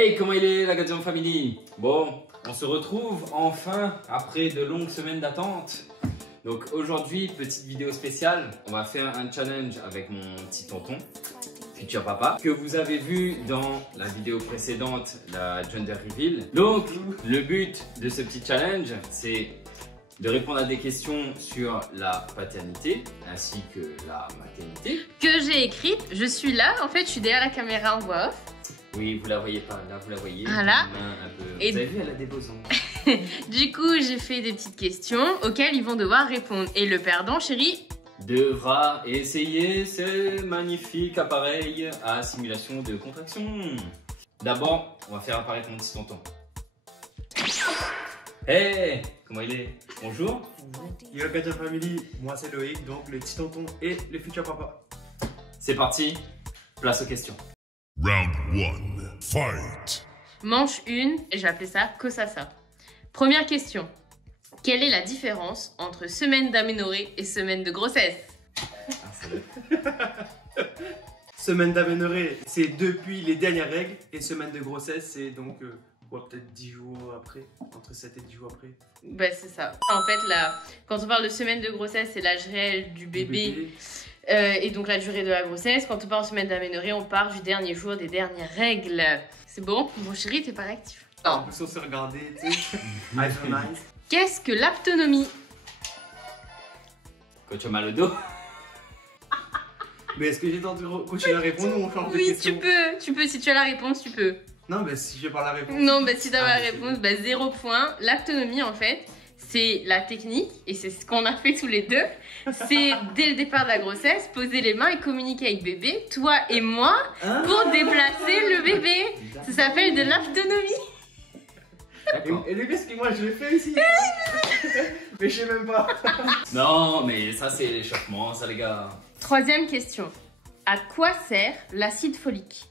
Hey, comment il est la Gazon Family? Bon, on se retrouve enfin après de longues semaines d'attente. Donc aujourd'hui, petite vidéo spéciale, on va faire un challenge avec mon petit tonton, futur papa, que vous avez vu dans la vidéo précédente, la gender reveal. Donc, le but de ce petit challenge, c'est de répondre à des questions sur la paternité ainsi que la maternité. Que j'ai écrite, je suis là, en fait je suis derrière la caméra en voix off. Oui, vous la voyez pas, là vous la voyez. Voilà. Un peu. Et vous avez vu, elle a des beaux ongles. Du coup, j'ai fait des petites questions auxquelles ils vont devoir répondre. Et le perdant, chérie, devra essayer ce magnifique appareil à simulation de contraction. D'abord, on va faire apparaître mon petit tonton. Hey, comment il est? Bonjour. Yo Gazon Family, moi c'est Loïc, donc le petit tonton et le futur papa. C'est parti, place aux questions. Round 1, fight! manche 1, et j'ai appelé ça Kosasa. Première question. Quelle est la différence entre semaine d'aménorrhée et semaine de grossesse? Semaine d'aménorrhée, c'est depuis les dernières règles, et semaine de grossesse, c'est donc ouais, peut-être 10 jours après, entre 7 et 10 jours après. Bah c'est ça. En fait, là, quand on parle de semaine de grossesse, c'est l'âge réel du bébé. Et donc la durée de la grossesse. Quand on parle de semaine d'aménorrhée, on part du dernier jour des dernières règles. C'est bon? Mon chéri, t'es pas réactif. En plus on s'est regardé, tu sais. Eyes on eyes. Qu'est-ce que l'aptonomie? Quand tu as mal au dos. Mais est-ce que j'ai le temps de continuer à répondre ou on change de Oui, question? tu peux, si tu as la réponse, tu peux. Non, mais si j'ai pas la réponse. Non, bah si t'as pas la c'est réponse, bon. bah 0 point. L'aptonomie, en fait, c'est la technique, et c'est ce qu'on a fait tous les deux. C'est dès le départ de la grossesse, poser les mains et communiquer avec bébé, toi et moi, pour déplacer le bébé. Ça s'appelle de l'aptonomie. Et le pire, c'est que moi je l'ai fait ici. Mais je sais même pas. Non, mais ça c'est l'échauffement, ça les gars. Troisième question. À quoi sert l'acide folique?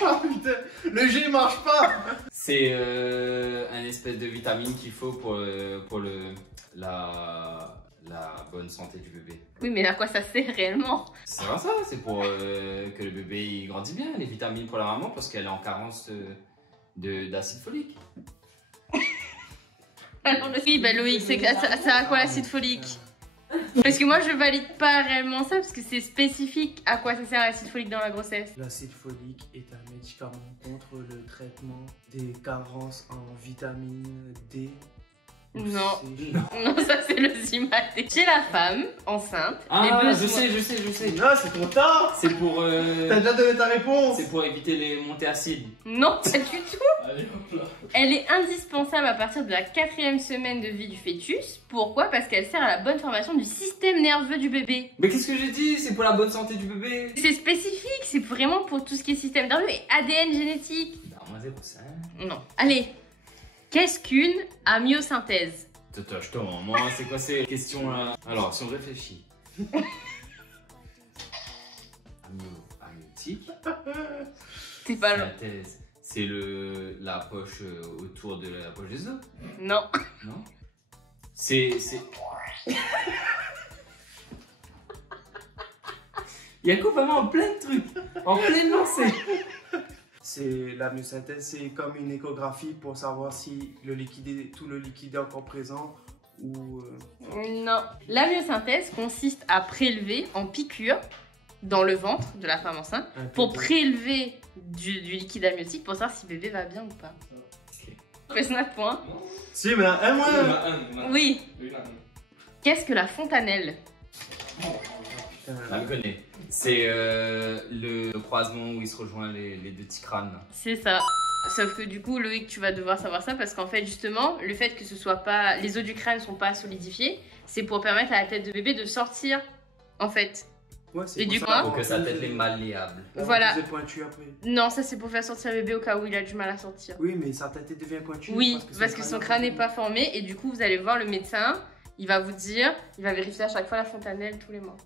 Oh putain, le G marche pas. C'est un espèce de vitamine qu'il faut pour la bonne santé du bébé. Oui, mais à quoi ça sert réellement? C'est pas ça, c'est pour que le bébé il grandit bien, les vitamines pour la maman parce qu'elle est en carence d'acide folique. Oui, bah Loïc, ça sert à quoi l'acide folique? Parce que moi je valide pas réellement ça parce que c'est spécifique à quoi ça sert l'acide folique dans la grossesse. L'acide folique est un médicament contre le traitement des carences en vitamine D. ou Non. C. Non, ça c'est le Zimaté. Chez la femme enceinte, Ah, les je besoins... sais. Non, c'est trop tard. C'est pour T'as déjà donné ta réponse. c'est pour éviter les montées acides. Non, pas du tout. Allez, hop là. Elle est indispensable à partir de la 4e semaine de vie du fœtus. Pourquoi? Parce qu'elle sert à la bonne formation du système nerveux du bébé. Mais qu'est-ce que j'ai dit? C'est pour la bonne santé du bébé. C'est spécifique, c'est vraiment pour tout ce qui est système nerveux et ADN génétique. Bah, moins 0,5. Non. Allez, qu'est-ce qu'une amyosynthèse? Attends, moi, c'est quoi ces questions là? Alors, si on réfléchit. Amniotique. C'est pas long. Synthèse. C'est la poche autour de la poche des os? Non. Non? C'est. Il y a complètement en plein de trucs. En pleine lancée. C'est la myosynthèse, c'est comme une échographie pour savoir si tout le liquide est encore présent ou. Non. L'amyosynthèse consiste à prélever en piqûre dans le ventre de la femme enceinte pour prélever du liquide amniotique pour savoir si bébé va bien ou pas. Fais notre point. Si, mais un Il y en moins. a un. Oui. Il y en a un. Qu'est-ce que la fontanelle? On le connaît. C'est le croisement où il se rejoint les deux petits crânes. Là. C'est ça. Sauf que du coup, Loïc, tu vas devoir savoir ça parce qu'en fait, justement, le fait que ce soit pas, les os du crâne sont pas solidifiés, c'est pour permettre à la tête de bébé de sortir, en fait. Ouais, c'est Et pour du ça coup, qu'on Pour que sa fait tête des- est malléable. on Voilà. faisait pointu après. Non, ça c'est pour faire sortir le bébé au cas où il a du mal à sortir. Oui, mais sa tête devient pointue. Oui, parce que son crâne n'est pas formé et du coup, vous allez voir le médecin, il va vous dire, il va vérifier à chaque fois la fontanelle tous les mois.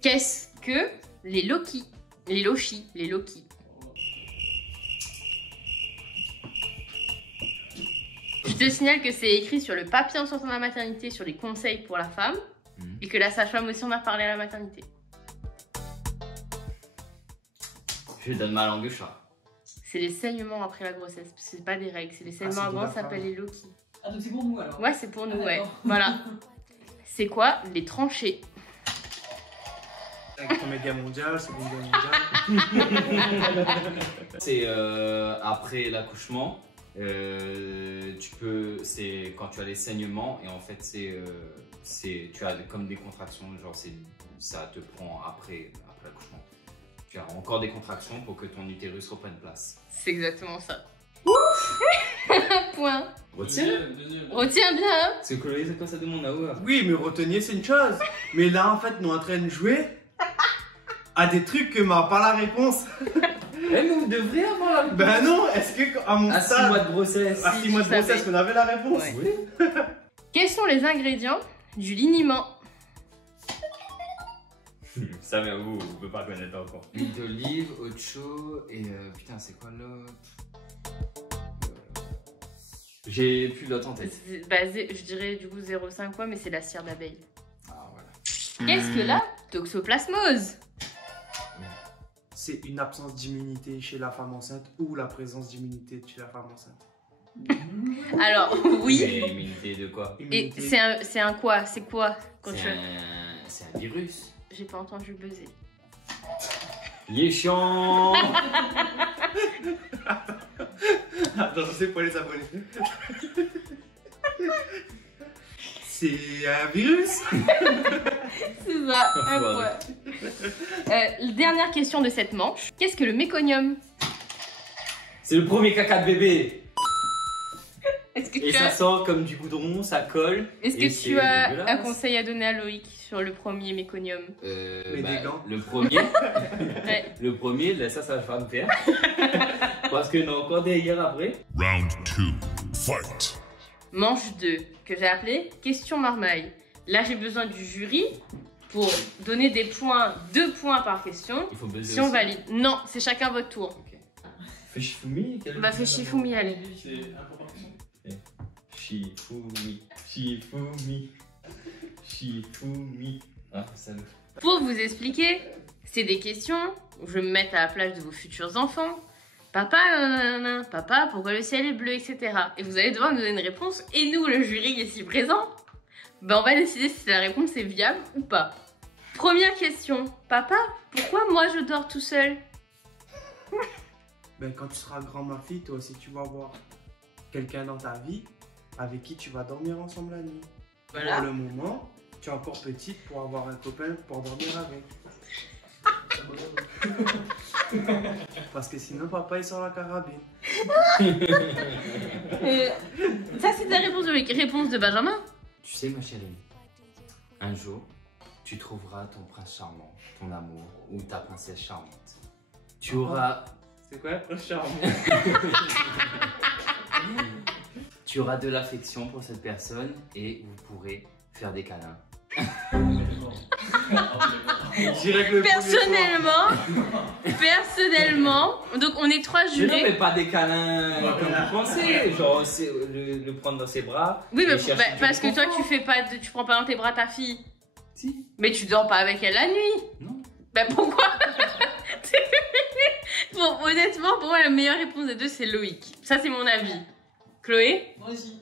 Qu'est-ce que les lochis? Les lochis, les lochis. Je te signale que c'est écrit sur le papier en sortant de la maternité sur les conseils pour la femme et que la sage-femme aussi en a parlé à la maternité. Je donne ma langue au chat. C'est les saignements après la grossesse. C'est pas des règles, c'est les saignements c'est de avant, la ça s'appelle femme. les loquis. Ah, donc c'est pour nous alors. Ouais, c'est pour nous, ouais. d'accord. Voilà. C'est quoi les tranchées? Avec Première Guerre mondiale, Seconde Guerre mondiale. C'est après l'accouchement. C'est quand tu as les saignements et en fait tu as comme des contractions, genre ça te prend après l'accouchement. Tu as encore des contractions pour que ton utérus reprenne place. C'est exactement ça. Point. Retiens. Retiens bien, hein. Parce que Chloé, c'est quoi ça demande à ouvrir? Oui, mais retenir, c'est une chose. Mais là, en fait, nous sommes en train de jouer à des trucs que m'a pas la réponse. Eh, mais vous devriez avoir la réponse. Ben non, est-ce que à mon À 6 stade, mois de grossesse. à 6 mois de je savais. grossesse, on avait la réponse? Ouais. Oui. Quels sont les ingrédients du liniment? Ça, mais vous ne pouvez pas connaître encore. Huile d'olive, eau de chaud et putain, c'est quoi l'autre? J'ai plus l'autre en tête. C'est basé, je dirais du coup 0,5 points, mais c'est la cire d'abeille. Ah voilà. Qu'est-ce que la toxoplasmose? C'est une absence d'immunité chez la femme enceinte ou la présence d'immunité chez la femme enceinte. Alors, oui. Mais immunité de quoi? Et Immunité. c'est un quoi? C'est quoi quand tu... C'est un virus. J'ai pas entendu buzzer. Il est chiant. Attends, je sais pour les abonnés. C'est un virus. C'est ça, un Voilà. point. Dernière question de cette manche. Qu'est-ce que le méconium? C'est le premier caca de bébé. Est-ce que Et tu ça as, sort comme du goudron, ça colle. est-ce et que c'est tu as dégueulasse. un conseil à donner à Loïc sur le premier méconium? Mais des gants. Le premier, Ouais. le premier, laisse ça va me faire. Parce que non, encore des hier après. Round 2. Fight. Manche 2, que j'ai appelé question marmaille. Là, j'ai besoin du jury pour donner des points, 2 points par question. Il faut buzzer Si on aussi. valide. Non, c'est chacun votre tour. Ok. Fais Shifumi. Bah, fais Shifumi, allez. C'est important. Shifumi. Shifumi. Shifumi. Ah, ça le. Pour vous expliquer, c'est des questions où je vais me mettre à la place de vos futurs enfants. Papa, nanana, papa, pourquoi le ciel est bleu, etc. Et vous allez devoir nous donner une réponse. Et nous, le jury ici présent, ben on va décider si la réponse est viable ou pas. Première question. Papa, pourquoi moi je dors tout seul? Ben, quand tu seras grand, ma fille, toi aussi, tu vas avoir quelqu'un dans ta vie avec qui tu vas dormir ensemble la nuit. Voilà. Pour le moment, tu es encore petite pour avoir un copain pour dormir avec. Parce que sinon, papa, il sort la carabine. Ça, c'est ta réponse de Loïc. Réponse de Benjamin. Tu sais, ma chérie, un jour, tu trouveras ton prince charmant, ton amour ou ta princesse charmante. Tu auras, C'est quoi, prince charmant? tu auras de l'affection pour cette personne et vous pourrez faire des câlins. Je dirais que le Personnellement, donc on est 3 Je ne jurés. fais pas des câlins comme vous pensez, genre c'est le prendre dans ses bras. Oui, mais et chercher du parce que toi, réconfort. tu prends pas dans tes bras ta fille. Si. Mais tu dors pas avec elle la nuit. Non. Bah pourquoi? Bon, honnêtement, pour moi, la meilleure réponse des deux, c'est Loïc. Ça, c'est mon avis. Chloé, Moi aussi.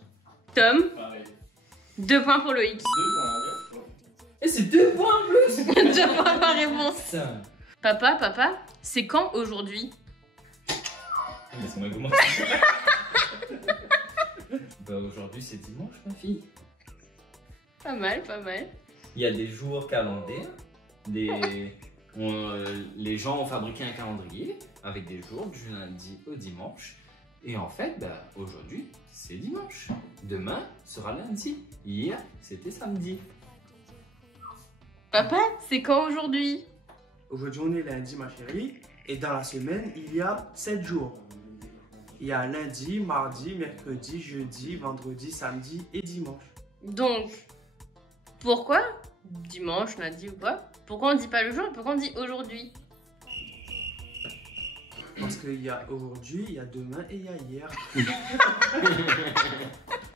Tom, Pareil. 2 points pour Loïc. 2 points. Et c'est 2 points en plus. 2 points par réponse. Putain. Papa, c'est quand aujourd'hui? Laisse-moi commencer. Bah aujourd'hui c'est dimanche ma fille. Pas mal, pas mal. Il y a des jours calendaires. Les gens ont fabriqué un calendrier avec des jours du lundi au dimanche. Et en fait, bah, aujourd'hui, c'est dimanche. Demain sera lundi. Hier, c'était samedi. Papa, c'est quand aujourd'hui? Aujourd'hui, on est lundi, ma chérie. Et dans la semaine, il y a 7 jours. Il y a lundi, mardi, mercredi, jeudi, vendredi, samedi et dimanche. Donc, pourquoi dimanche, lundi ou quoi? Pourquoi on dit pas le jour? Pourquoi on dit aujourd'hui? Parce qu'il y a aujourd'hui, il y a demain et il y a hier.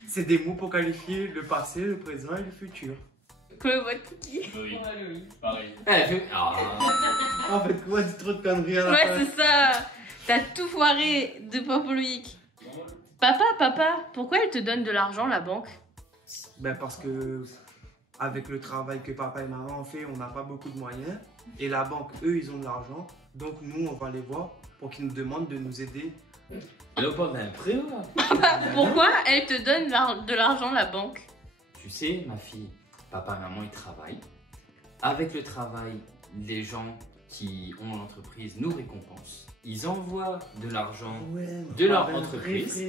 C'est des mots pour qualifier le passé, le présent et le futur. Chloé vote pour qui? Oui. Pareil. Elle fait... Ah. En fait, quoi, dis trop de conneries à la Ouais, fin. c'est ça. T'as tout foiré de Papa Loïc. Papa, pourquoi elle te donne de l'argent, la banque? Ben parce que avec le travail que papa et maman ont fait, on n'a pas beaucoup de moyens. Et la banque, eux, ils ont de l'argent. Donc nous, on va les voir pour qu'ils nous demandent de nous aider. Elle va prendre un prêt ou là? Pourquoi elle te donne de l'argent, la banque? Tu sais, ma fille, papa et maman, ils travaillent. Avec le travail, les gens qui ont l'entreprise nous récompensent. Ils envoient de l'argent de leur entreprise.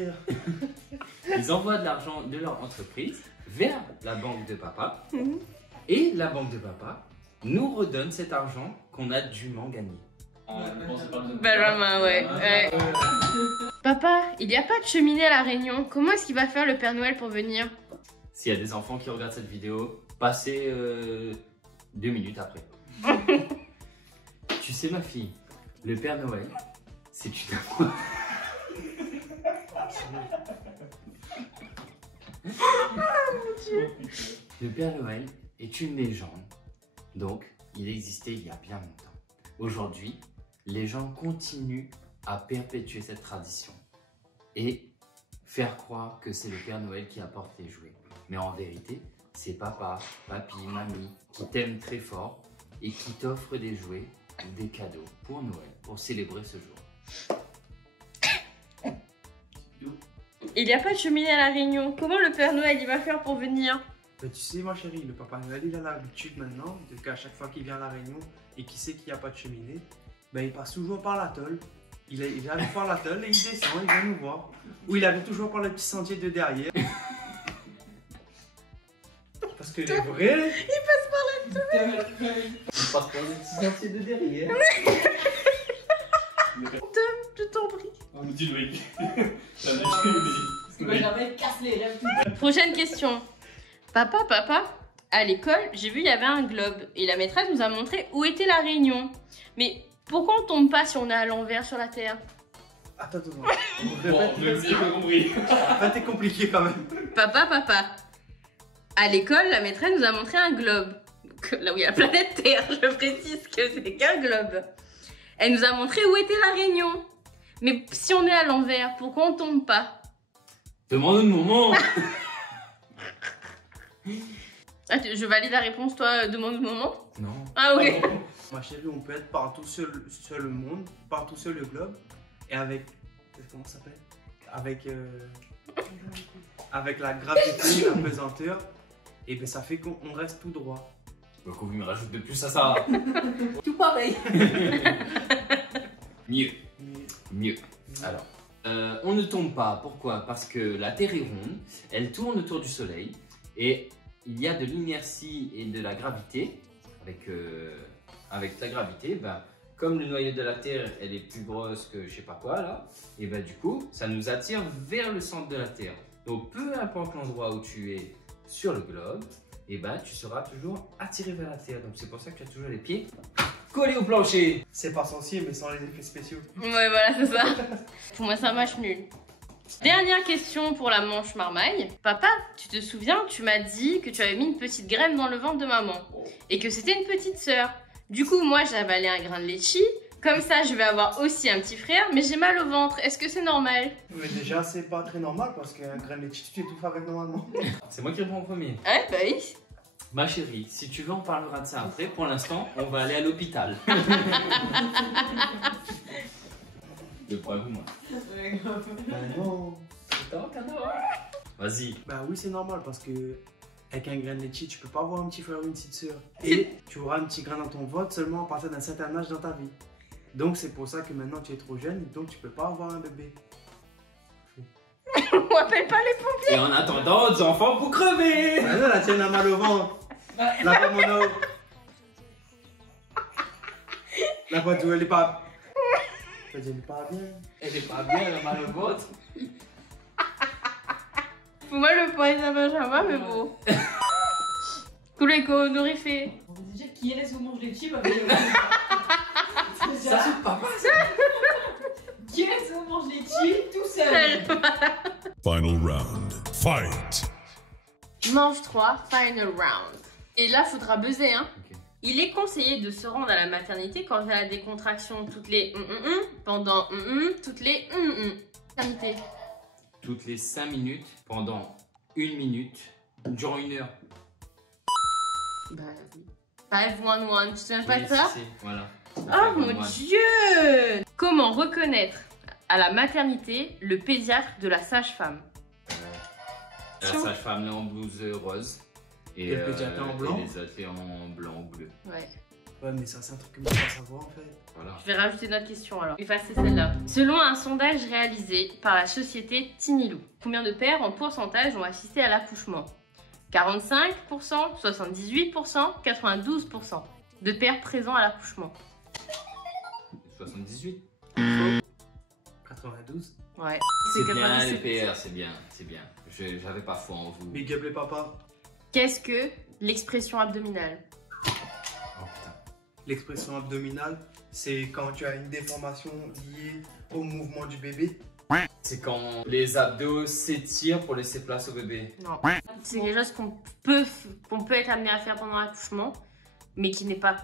Ils envoient de l'argent de leur entreprise vers la banque de papa. Et la banque de papa nous redonne cet argent qu'on a dûment gagné. Benjamin, ouais. Papa, il n'y a pas de cheminée à La Réunion. Comment est-ce qu'il va faire le Père Noël pour venir? S'il y a des enfants qui regardent cette vidéo, passez 2 minutes après. Tu sais, ma fille, le Père Noël, c'est une... Le Père Noël est une légende, donc il existait il y a bien longtemps. Aujourd'hui, les gens continuent à perpétuer cette tradition et faire croire que c'est le Père Noël qui apporte les jouets. Mais en vérité, c'est papa, papy, mamie qui t'aiment très fort et qui t'offrent des jouets ou des cadeaux pour Noël, pour célébrer ce jour. Il n'y a pas de cheminée à La Réunion. Comment le Père Noël il va faire pour venir? Ben, tu sais, ma chérie, le Papa Noël, il a l'habitude maintenant qu'à chaque fois qu'il vient à La Réunion et qu'il sait qu'il n'y a pas de cheminée, ben, il passe toujours par l'atoll. Il arrive par l'atoll et il descend, il vient nous voir. Ou il arrive toujours par le petit sentier de derrière. Parce que les vrais... Il passe par le petit sentier de derrière. Je t'en prie. On nous dit Loïc. Benjamin casse les rêves. Prochaine question. Papa, à l'école, j'ai vu il y avait un globe et la maîtresse nous a montré où était La Réunion. Mais pourquoi on tombe pas si on est à l'envers sur la Terre? Attends. Bon, même si j'ai pas compris. Enfin, t'es compliqué quand même. Papa. À l'école, la maîtresse nous a montré un globe. Là où il y a la planète Terre, je précise que c'est qu'un globe. Elle nous a montré où était La Réunion. Mais si on est à l'envers, pourquoi on tombe pas? Demande un moment. Ah, je valide la réponse, toi, demande le moment. Non. Ah oui. Ma chérie, on peut être partout sur le monde, partout sur le globe. Et avec... Comment ça s'appelle? Avec la gravité, la pesanteur. Et bien ça fait qu'on reste tout droit. Donc on me rajoute de plus à ça. Tout pareil. Mieux. Alors, on ne tombe pas. Pourquoi? Parce que la Terre est ronde, elle tourne autour du Soleil et il y a de l'inertie et de la gravité. Avec la gravité, ben, comme le noyau de la Terre, elle est plus grosse que je sais pas quoi là, et ben du coup, ça nous attire vers le centre de la Terre. Donc peu importe l'endroit où tu es sur le globe, et ben tu seras toujours attiré vers la Terre. Donc c'est pour ça que tu as toujours les pieds collés au plancher. C'est pas sorcier, mais sans les effets spéciaux. Ouais, voilà, c'est ça. Pour moi, c'est un match nul. Dernière question pour la manche marmaille. Papa, tu te souviens, tu m'as dit que tu avais mis une petite graine dans le ventre de maman et que c'était une petite sœur. Du coup, moi, j'ai avalé un grain de litchi. Comme ça, je vais avoir aussi un petit frère, mais j'ai mal au ventre. Est-ce que c'est normal? Mais déjà, c'est pas très normal parce qu'un grain de litchi, tu étouffes avec normalement. C'est moi qui réponds en premier. Ouais, bah oui. Ma chérie, si tu veux, on parlera de ça après. Pour l'instant, on va aller à l'hôpital. Le problème, moi. Bah non. Vas-y. Bah oui, c'est normal parce que avec un grain de litchi, tu peux pas avoir un petit frère ou une petite soeur. Et tu auras un petit grain dans ton ventre seulement à partir d'un certain âge dans ta vie. Donc c'est pour ça que maintenant tu es trop jeune, donc tu peux pas avoir un bébé. On appelle pas les pompiers. Et en attendant, des enfants pour crever. Ah non, la tienne a mal au ventre. La pas mon eau. La pas tout, elle est pas... Elle est pas bien. Elle est pas bien, elle a mal au ventre. Pour moi, le point est à Benjamin, mais bon. Couleko, Norifé. On va déjà qui est laisse où mange les chips. Ça, c'est papa. Qui laisse où mange les chips tout seul. Final round. Fight! Manche 3, final round. Et là, faudra buzzer, hein. Ok. Il est conseillé de se rendre à la maternité quand elle a des contractions toutes les pendant toutes les maternité. Toutes les 5 minutes, pendant 1 minute, durant 1 heure. Bah oui. 511, tu te souviens pas de ça? Si, voilà. Oh mon Dieu! Comment reconnaître à la maternité le pédiatre de la sage-femme? La sage-femme est en blouse rose. Et le pédiatre en blanc. Et les autres est en blanc ou bleu. Ouais. Ouais, mais ça, c'est un truc que moi, je dois savoir en fait. Voilà. Je vais rajouter une autre question alors. Effacer celle-là. Selon un sondage réalisé par la société Tinilou, combien de pères en pourcentage ont assisté à l'accouchement? 45%, 78%, 92% de pères présents à l'accouchement. 78. 92. Ouais. C'est bien 97%. les PR, c'est bien, c'est bien. J'avais pas foi en vous. Big up les papas. Qu'est-ce que l'expression abdominale? Oh putain. L'expression abdominale, c'est quand tu as une déformation liée au mouvement du bébé. C'est quand les abdos s'étirent pour laisser place au bébé. Non. C'est quelque chose qu'on peut être amené à faire pendant l'accouchement, mais qui n'est pas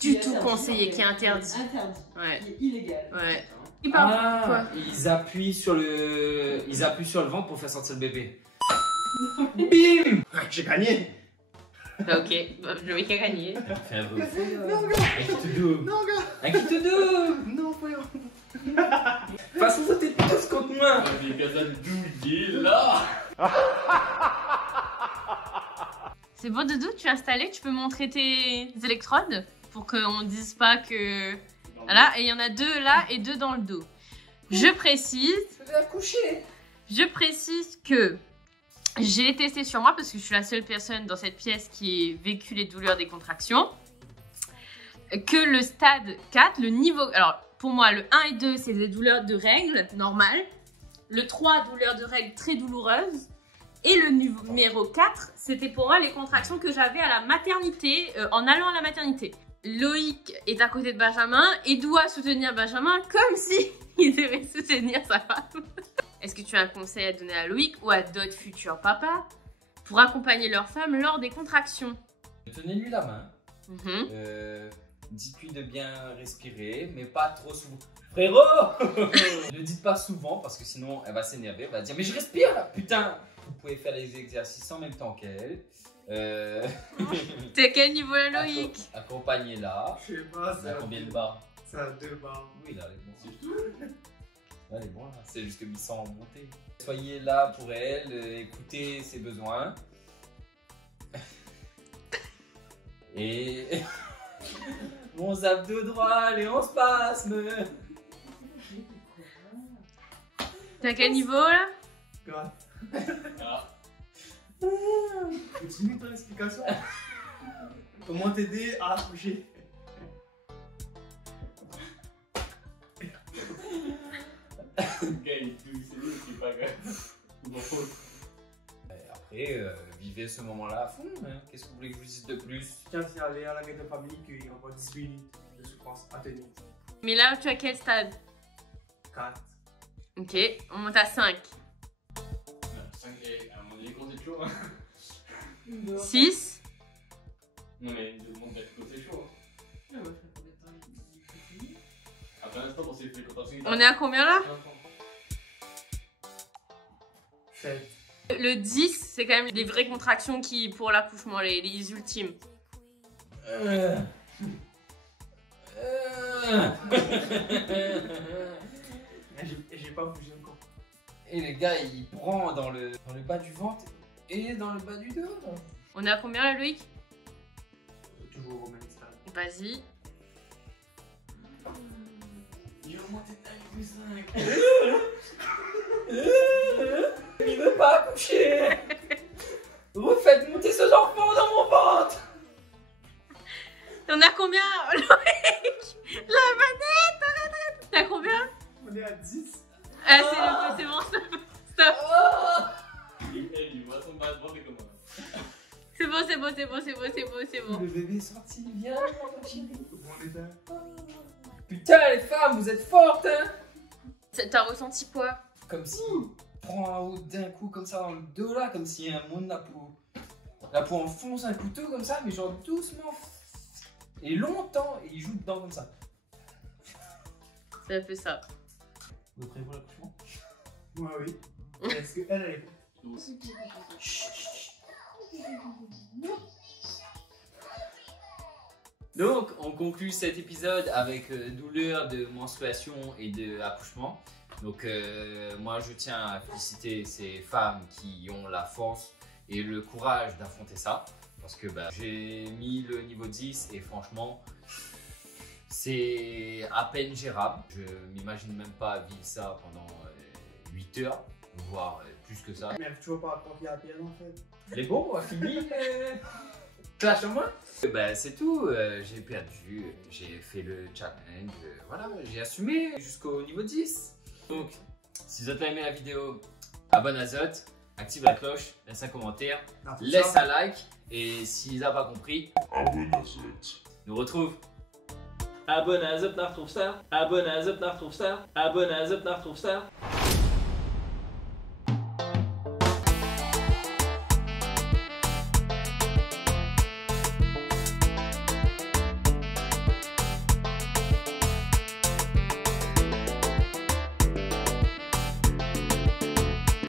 du tout conseillé, qui est interdit. Interdit. Ouais. Qui est illégal. Ouais. Il parle quoi? Ils appuient sur le ventre pour faire sortir le bébé. Bim! J'ai gagné. Ok, le mec a gagné. Fais un peu. Non, gars. Un qui te double. Non, gars. Un qui te double. Non, frère. De toute façon, ça t'es tous contre moi. C'est bon Doudou, tu es installé, tu peux montrer tes électrodes pour qu'on dise pas que... Voilà, et il y en a 2 là et 2 dans le dos. Je précise que j'ai testé sur moi parce que je suis la seule personne dans cette pièce qui ait vécu les douleurs des contractions. Que le stade 4, le niveau... Alors, pour moi, le 1 et 2, c'est des douleurs de règles normales. Le 3, douleurs de règles très douloureuses. Et le numéro 4, c'était pour moi les contractions que j'avais à la maternité, en allant à la maternité. Loïc est à côté de Benjamin et doit soutenir Benjamin comme si il devait soutenir sa femme. Est-ce que tu as un conseil à donner à Loïc ou à d'autres futurs papas pour accompagner leur femme lors des contractions? Tenez-lui la main. Dites-lui de bien respirer, mais pas trop souvent. Frérot! Ne dites pas souvent parce que sinon elle va s'énerver, elle va dire mais je respire là, putain! Vous pouvez faire les exercices en même temps qu'elle. T'es à quel niveau là, Loïc? Accompagnez-la. Je sais pas, Elle a combien de barres? C'est à 2 barres. Oui, là, elle est bonne. Là, elle est bonne, là. C'est jusque 800 en montée. Soyez là pour elle, écoutez ses besoins. Et. Mon abdos droit, elle est en spasme. T'es à quel niveau là? Grave. Continue ton explication. Comment t'aider à accoucher? Après, vivez ce moment-là à fond. Hein. Qu'est-ce que vous voulez que je vous dise de plus? Je tiens à signaler à la garde de famille qu'il y a encore 10 minutes de souffrance à tenir. Mais là, tu es à quel stade? 4. Ok, on monte à 5. 6. Non mais de monde d'être c'est chaud. Après l'instant on s'est fait les contractions. On est à combien là? 7. Le 10, c'est quand même les vraies contractions qui, pour l'accouchement, les ultimes. J'ai pas bougé encore. Et le gars, il prend dans le bas du ventre et dans le bas du dos. On est à combien là, Loïc? Toujours au même stade. Vas-y. Il veut pas accoucher. Vous faites monter ce enfant dans mon ventre. On a combien, Loïc? La manette, arrête. T'as combien? On est à 10. Ah, c'est bon, stop. Il voit son bas de ventre et comment. C'est bon. Le bébé est sorti, viens. On est à... Putain, les femmes, vous êtes fortes, hein. T'as ressenti quoi? Comme si prend un haut d'un coup comme ça dans le dos là, comme si un monde la peau enfonce un couteau comme ça, mais genre doucement. Et longtemps, et il joue dedans comme ça. C'est un peu ça. Vous êtes prêts pour l'accouchement? Moi, oui. Est-ce qu'elle, elle est. Donc, on conclut cet épisode avec douleur de menstruation et d'accouchement. Donc, moi, je tiens à féliciter ces femmes qui ont la force et le courage d'affronter ça. Parce que j'ai mis le niveau 10 et franchement, c'est à peine gérable. Je m'imagine même pas vivre ça pendant 8 heures, voire plus que ça. Mais elle toujours pas accompli à pied en fait. Les bons, on a fini. Clash en moins. C'est tout, j'ai perdu, j'ai fait le challenge, voilà, j'ai assumé jusqu'au niveau 10. Donc, si vous avez aimé la vidéo, abonne à Zot, active la cloche, laisse un commentaire, laisse un like, et s'ils n'ont pas compris, Abonne à Zot. nous retrouve. Abonne à Zot, n'a retrouve ça. Abonne à Zot, n'a retrouve ça. Abonne à Zot, n'a retrouve ça.